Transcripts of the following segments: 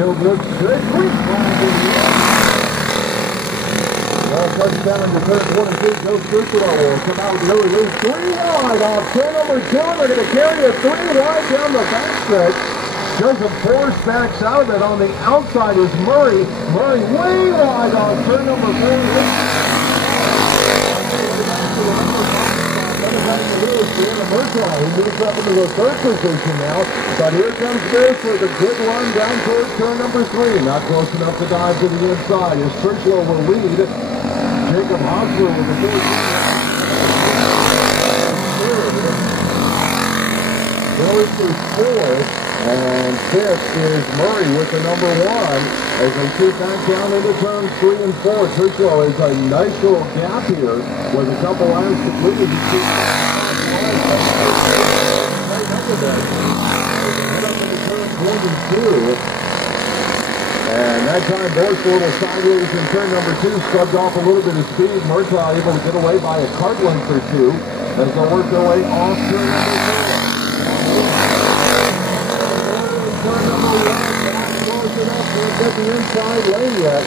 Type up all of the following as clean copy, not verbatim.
Field looks good. Quick flag in the end. Well, touchdown into turn 22. Joe Crusoe will come out with the early lead. 3 wide off turn number 2. They're going to carry it 3 wide down the backstretch. Joseph Force backs out of it. On the outside is Murray. Murray way wide on turn number 4. Murtaugh, who moves up into the third position now. But here comes Bill with a good run down towards turn number 3. Not close enough to dive to the inside. As Critchlow will lead. Jacob Hosler with the third. Willis is fourth. And fifth is Murray with the number 1 as they shoot back down into turns 3 and 4. Critchlow is a nice little gap here with a couple laps to lead. And that time, Boyce a little sideways in turn number 2, scrubbed off a little bit of speed. Murtaugh able to get away by a cart length or 2 as they work their way off turn number 4. Turn number 1, not close enough to get the inside lane yet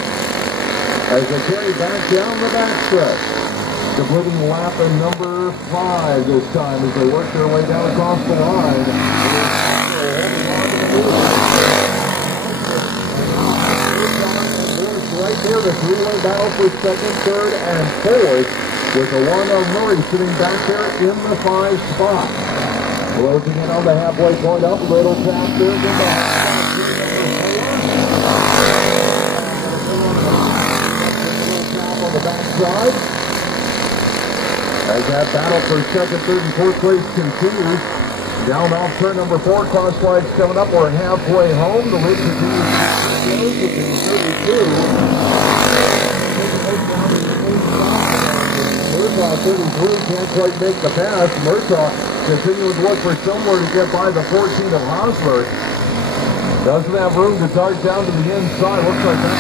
as they carry back down the backstretch. Completing lap in number 5 this time as they work their way down across the line. Right there, the three-way battle for second, third, and fourth, with the one of Murray sitting back there in the 5 spot. Closing in on the halfway point up, little tap there in the on the backside. As that battle for second, third, and fourth place continues. Down off turn number 4, crosswise coming up. We're halfway home. The lead continues to be 32. Murtaugh 33 can't quite make the pass. Murtaugh continuing to look for somewhere to get by the 14 of Hosler. Doesn't have room to dart down to the inside. Looks like that's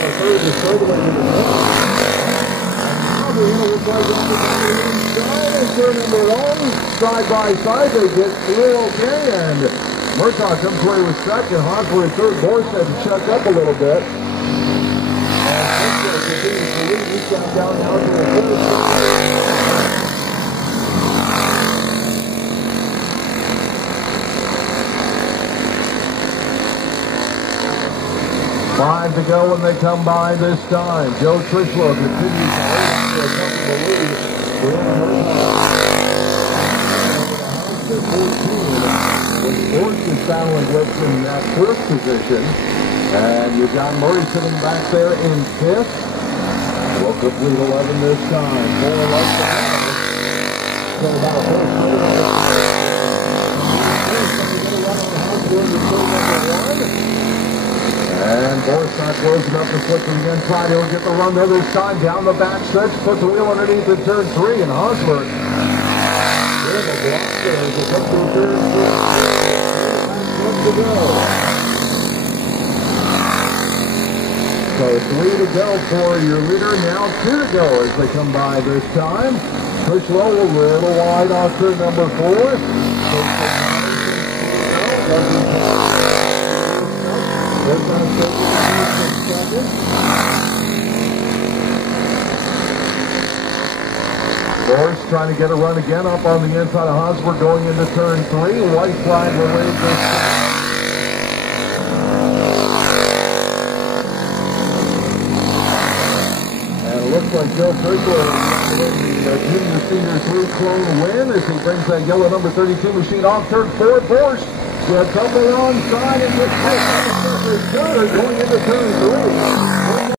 the third is straightaway to the middle. Looks like on the inside. And turn number 1. Side by side, they get through okay, and Murtaugh comes away with second. Hosler in third. Boyce had to check up a little bit. And Critchlow continues to lead. He's gone down now to the third. 5 to go when they come by this time. Joe Critchlow continues to hold on to a comfortable lead. Force is battling with in that first position. And you've got Murray sitting back there in 5th. Will complete 11 this time. 4 left to go. So about a first and Boyce not close enough to slip to the inside. He'll get the run the other side down the back stretch. Put the wheel underneath in turn 3. And Hosler there's a block there as it comes to turn 3. To go. So 3 to go for your leader. Now 2 to go as they come by this time. Critchlow a little wide off turn number 4. Force trying to get a run again up on the inside of Hosler going into turn 3. White flag will wave this time. Looks like Joe Critchlow is the junior senior 3-clone win as he brings that yellow number 32 machine off turn 4. Force with a tumble onside and gets going into turn 3.